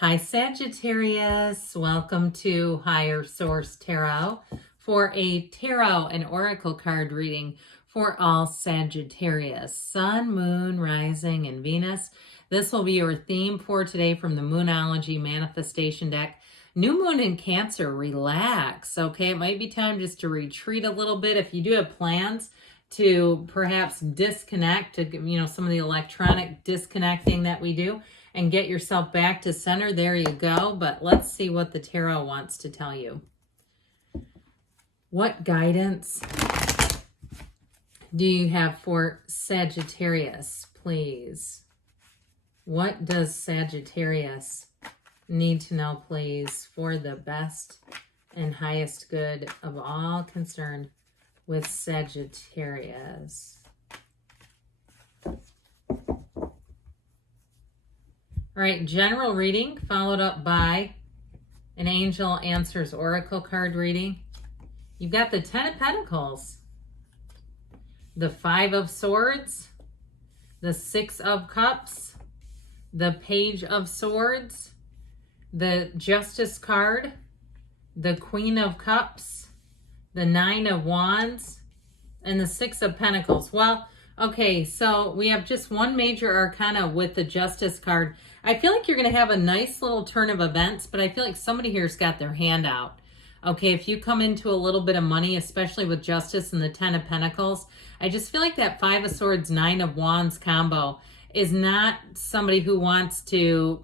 Hi Sagittarius, welcome to Higher Source Tarot for a tarot and oracle card reading for all Sagittarius, Sun, Moon, Rising, and Venus. This will be your theme for today from the Moonology Manifestation deck. New Moon in Cancer, relax, okay? It might be time just to retreat a little bit. If you do have plans to perhaps disconnect, some of the electronic disconnecting that we do, and get yourself back to center. There you go. But let's see what the tarot wants to tell you. What guidance do you have for Sagittarius, please? What does Sagittarius need to know, please, for the best and highest good of all concerned with Sagittarius? All right, general reading followed up by an Angel Answers Oracle card reading. You've got the Ten of Pentacles, the Five of Swords, the Six of Cups, the Page of Swords, the Justice card, the Queen of Cups, the Nine of Wands, and the Six of Pentacles. Well, okay, so we have just one major arcana with the Justice card. I feel like you're going to have a nice little turn of events, but I feel like somebody here's got their hand out. Okay, if you come into a little bit of money, especially with Justice and the Ten of Pentacles, I just feel like that Five of Swords, Nine of Wands combo is not somebody who wants to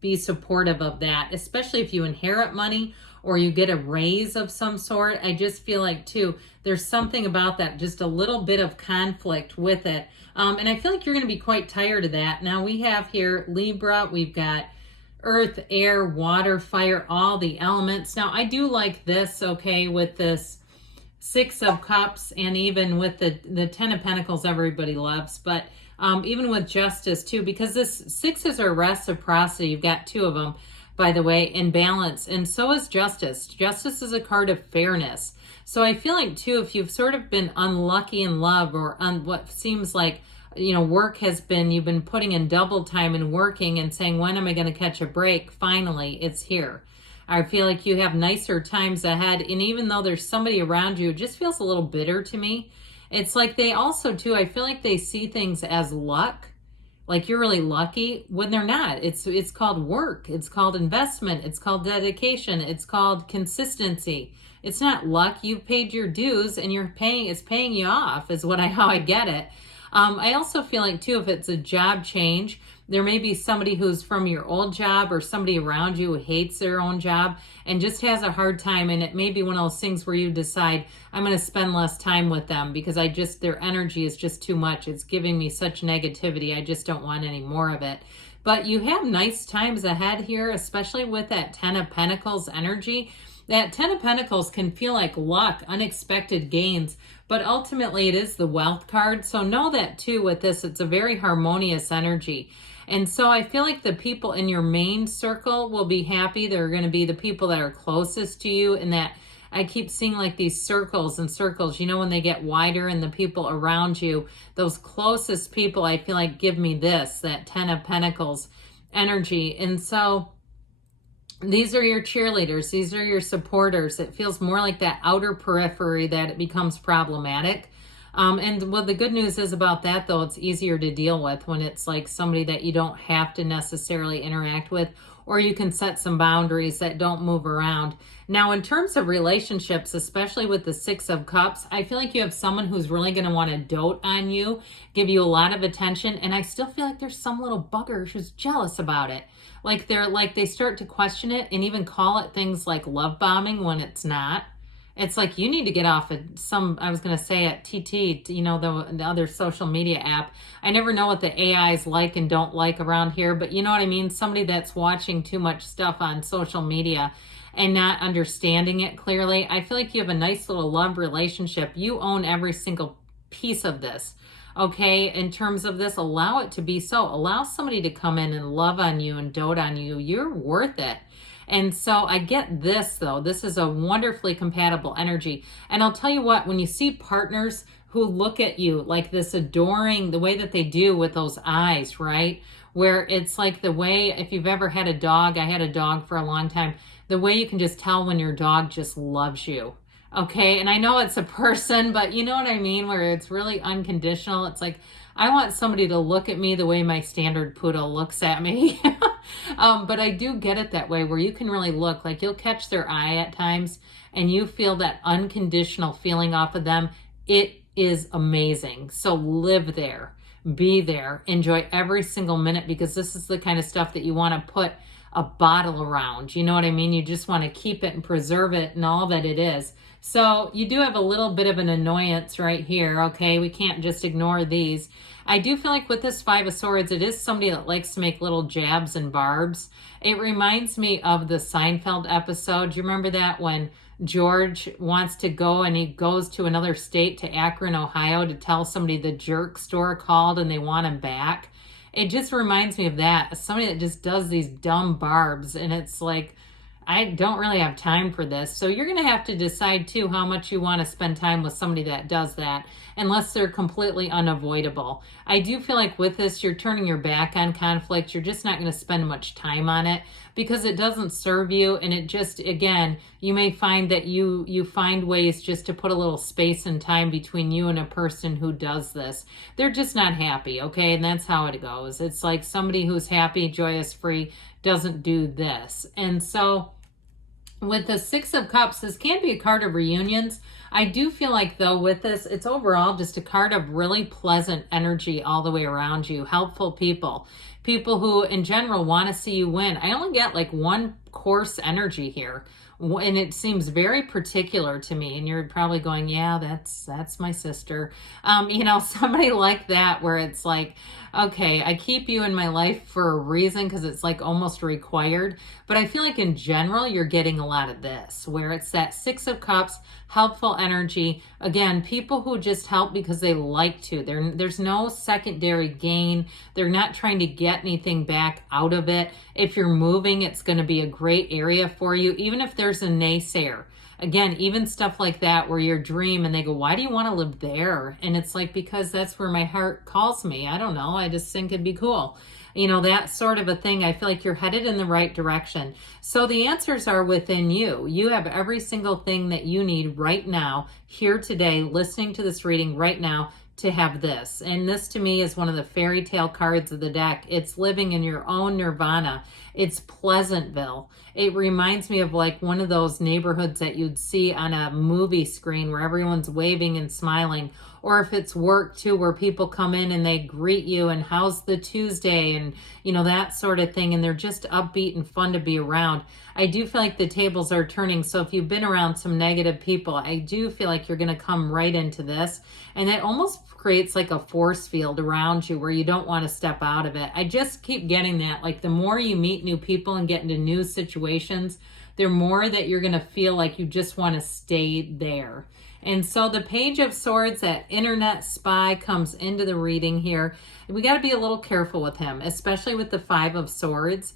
be supportive of that, especially if you inherit money or you get a raise of some sort. I just feel like, too, there's something about that, just a little bit of conflict with it. And I feel like you're going to be quite tired of that. Now, we have here Libra. We've got earth, air, water, fire, all the elements. Now, I do like this, okay, with this Six of Cups and even with the Ten of Pentacles everybody loves. But even with Justice, too, because this sixes are reciprocity. You've got two of them, by the way, in balance. And so is Justice. Justice is a card of fairness. So I feel like, too, if you've sort of been unlucky in love or on what seems like, work has been, you've been putting in double time and working and saying, when am I going to catch a break? Finally, it's here. I feel like you have nicer times ahead. And even though there's somebody around you, it just feels a little bitter to me. It's like they also, too, I feel like they see things as luck. Like you're really lucky when they're not. It's called work. It's called investment. It's called dedication. It's called consistency. It's not luck. You've paid your dues and it's paying you off is how I get it. I also feel like, too, if it's a job change, there may be somebody who's from your old job or somebody around you who hates their own job and just has a hard time. And it may be one of those things where you decide, I'm going to spend less time with them because their energy is just too much. It's giving me such negativity. I just don't want any more of it. But you have nice times ahead here, especially with that Ten of Pentacles energy. That Ten of Pentacles can feel like luck, unexpected gains, but ultimately it is the wealth card. So know that, too, with this, it's a very harmonious energy. And so I feel like the people in your main circle will be happy. They're going to be the people that are closest to you, and that I keep seeing like these circles and circles, when they get wider and the people around you, those closest people, I feel like give me that Ten of Pentacles energy. And so these are your cheerleaders. These are your supporters. It feels more like that outer periphery that it becomes problematic. And what the good news is about that, though, it's easier to deal with when it's like somebody that you don't have to necessarily interact with, or you can set some boundaries that don't move around. Now, in terms of relationships, especially with the Six of Cups, I feel like you have someone who's really going to want to dote on you, give you a lot of attention. And I still feel like there's some little bugger who's jealous about it. They start to question it and even call it things like love bombing when it's not. It's like you need to get off at TT, the other social media app. I never know what the AIs like and don't like around here, but you know what I mean? Somebody that's watching too much stuff on social media and not understanding it clearly. I feel like you have a nice little love relationship. You own every single piece of this. Okay, in terms of this, allow it to be so. Allow somebody to come in and love on you and dote on you. You're worth it. And so I get this, though. This is a wonderfully compatible energy. And I'll tell you what, when you see partners who look at you like this adoring, the way that they do with those eyes, right? where it's like the way, if you've ever had a dog, I had a dog for a long time, the way you can just tell when your dog just loves you. Okay, and I know it's a person, but you know what I mean, where it's really unconditional. It's like, I want somebody to look at me the way my standard poodle looks at me. But I do get it that way, where you can really look, like you'll catch their eye at times and you feel that unconditional feeling off of them. It is amazing. So live there, be there, enjoy every single minute, because this is the kind of stuff that you want to put a bottle around. You know what I mean? You just want to keep it and preserve it and all that it is. So you do have a little bit of an annoyance right here, okay? We can't just ignore these. I do feel like with this Five of Swords, it is somebody that likes to make little jabs and barbs. It reminds me of the Seinfeld episode. Do you remember that, when George wants to go and he goes to another state, to Akron, Ohio, to tell somebody the jerk store called and they want him back? It just reminds me of that. Somebody that just does these dumb barbs, and it's like, I don't really have time for this. So you're going to have to decide too how much you want to spend time with somebody that does that, unless they're completely unavoidable. I do feel like with this, you're turning your back on conflict. You're just not going to spend much time on it, because it doesn't serve you. And it just, again, you may find that you find ways just to put a little space and time between you and a person who does this. They're just not happy, okay? And that's how it goes. It's like somebody who's happy, joyous, free doesn't do this. And so with the Six of Cups, this can be a card of reunions. I do feel like, though, with this, it's overall just a card of really pleasant energy all the way around you. Helpful people. People who, in general, want to see you win. I only get like one coarse energy here, and it seems very particular to me. And you're probably going, yeah, that's my sister. You know, somebody like that, where it's like, okay, I keep you in my life for a reason, because it's like almost required. But I feel like in general, you're getting a lot of this, where it's that Six of Cups, helpful energy. Again, people who just help because they like to. There's no secondary gain. They're not trying to get anything back out of it. If you're moving, it's going to be a great area for you, even if there's a naysayer. Again, even stuff like that, where your dream and they go, why do you want to live there? And it's like, because that's where my heart calls me. I don't know. I just think it'd be cool. You know, that sort of a thing. I feel like you're headed in the right direction. So the answers are within you. You have every single thing that you need right now, here today, listening to this reading right now, to have this. And this to me is one of the fairy tale cards of the deck. It's living in your own nirvana. It's Pleasantville. It reminds me of like one of those neighborhoods that you'd see on a movie screen, where everyone's waving and smiling. Or if it's work too, where people come in and they greet you and how's the Tuesday, and you know, that sort of thing. And they're just upbeat and fun to be around. I do feel like the tables are turning. So if you've been around some negative people, I do feel like you're going to come right into this. And that almost creates like a force field around you, where you don't want to step out of it. I just keep getting that. Like the more you meet new people and get into new situations, the more that you're going to feel like you just want to stay there. And so the Page of Swords, that internet spy, comes into the reading here. We got to be a little careful with him, especially with the Five of Swords,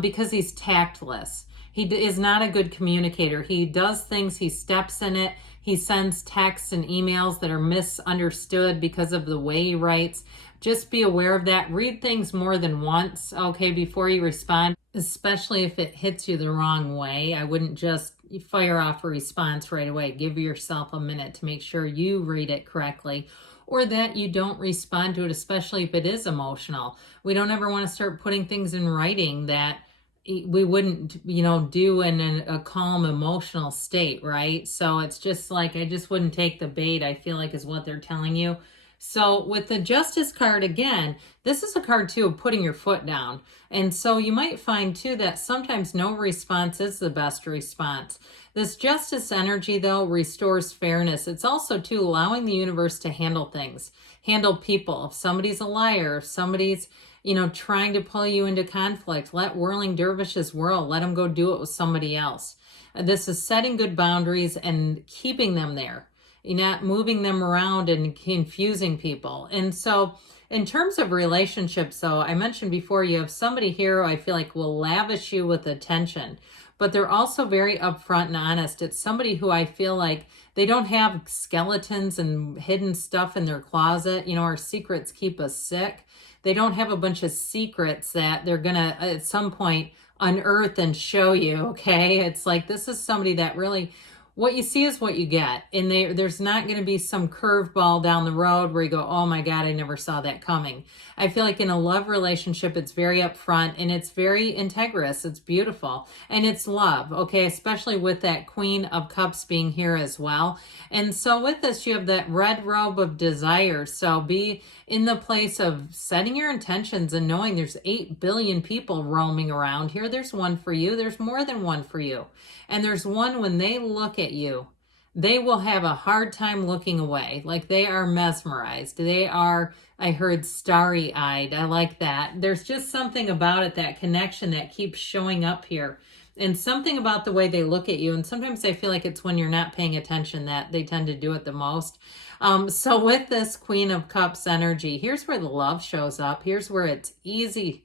because he's tactless. He is not a good communicator. He does things, he steps in it. He sends texts and emails that are misunderstood because of the way he writes. Just be aware of that. Read things more than once, okay, before you respond, especially if it hits you the wrong way. I wouldn't just fire off a response right away. Give yourself a minute to make sure you read it correctly, or that you don't respond to it, especially if it is emotional. We don't ever want to start putting things in writing that we wouldn't, you know, do in a calm emotional state, right? So it's just like, I just wouldn't take the bait, I feel like, is what they're telling you. So with the Justice card, again, this is a card too of putting your foot down. And so you might find too that sometimes no response is the best response. This Justice energy, though, restores fairness. It's also too allowing the universe to handle things, handle people. If somebody's a liar, if somebody's, you know, trying to pull you into conflict, let whirling dervishes whirl. Let them go do it with somebody else. This is setting good boundaries and keeping them there. You're not moving them around and confusing people. And so in terms of relationships, though, I mentioned before, you have somebody here who I feel like will lavish you with attention. but they're also very upfront and honest. It's somebody who I feel like they don't have skeletons and hidden stuff in their closet. You know, our secrets keep us sick. They don't have a bunch of secrets that they're going to at some point unearth and show you, okay? It's like this is somebody that really, what you see is what you get. And there's not going to be some curveball down the road where you go, oh my God, I never saw that coming. I feel like in a love relationship, it's very upfront and it's very integrous. It's beautiful. And it's love, okay? Especially with that Queen of Cups being here as well. And so with this, you have that red robe of desire. So be in the place of setting your intentions and knowing there's 8 billion people roaming around here. There's one for you. There's more than one for you. And there's one when they look at you, they will have a hard time looking away. Like they are mesmerized. They are, I heard, starry-eyed. I like that. There's just something about it, that connection that keeps showing up here. And something about the way they look at you. And sometimes I feel like it's when you're not paying attention that they tend to do it the most. So with this Queen of Cups energy, here's where the love shows up. Here's where it's easy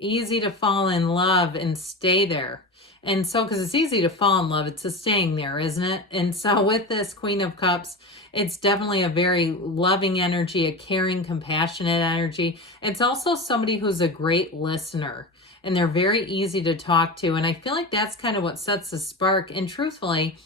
to fall in love and stay there. And so, because it's easy to fall in love, it's a staying there, isn't it? And so with this Queen of Cups, it's definitely a very loving energy, a caring, compassionate energy. It's also somebody who's a great listener, and they're very easy to talk to. And I feel like that's kind of what sets the spark. And truthfully,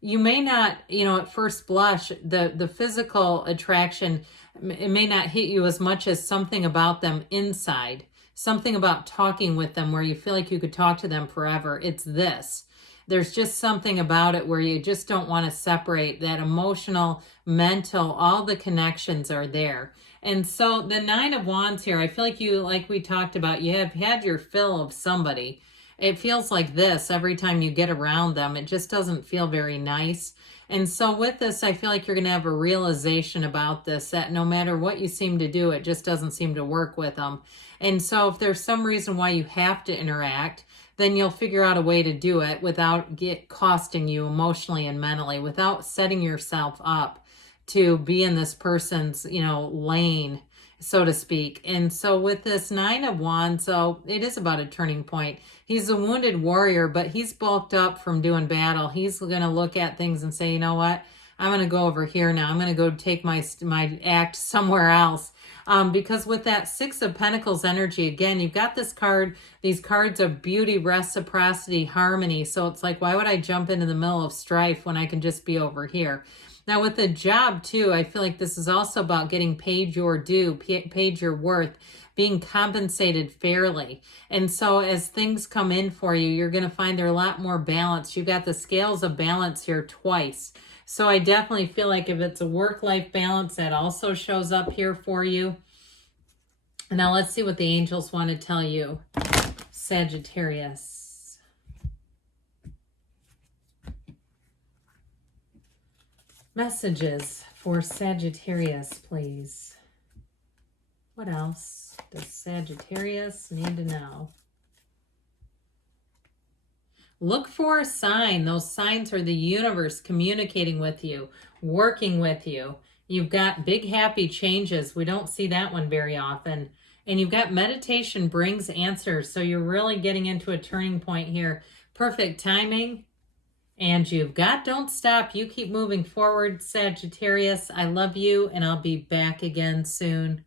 you may not, you know, at first blush, the physical attraction, it may not hit you as much as something about them inside. Something about talking with them where you feel like you could talk to them forever. It's this. There's just something about it where you just don't want to separate. That emotional, mental, all the connections are there. And so the 9 of Wands here, I feel like you, like we talked about, you have had your fill of somebody. It feels like this every time you get around them. It just doesn't feel very nice. And so with this, I feel like you're going to have a realization about this, that no matter what you seem to do, it just doesn't seem to work with them. And so if there's some reason why you have to interact, then you'll figure out a way to do it without costing you emotionally and mentally, without setting yourself up to be in this person's, you know, lane, so to speak. And so with this 9 of Wands, so it is about a turning point. He's a wounded warrior, but he's bulked up from doing battle. He's going to look at things and say, you know what? I'm going to go over here now. I'm going to go take my act somewhere else. Because with that 6 of Pentacles energy, again, you've got this card, these cards of beauty, reciprocity, harmony. So it's like, why would I jump into the middle of strife when I can just be over here? Now with the job too, I feel like this is also about getting paid your due, paid your worth, being compensated fairly. And so as things come in for you, you're going to find they're a lot more balanced. You've got the scales of balance here twice. So I definitely feel like if it's a work-life balance, that also shows up here for you. Now let's see what the angels want to tell you, Sagittarius. Messages for Sagittarius, please. What else does Sagittarius need to know? Look for a sign. Those signs are the universe communicating with you, working with you. You've got big happy changes. We don't see that one very often. And you've got meditation brings answers. So you're really getting into a turning point here. Perfect timing. And you've got don't stop. You keep moving forward, Sagittarius. I love you, and I'll be back again soon.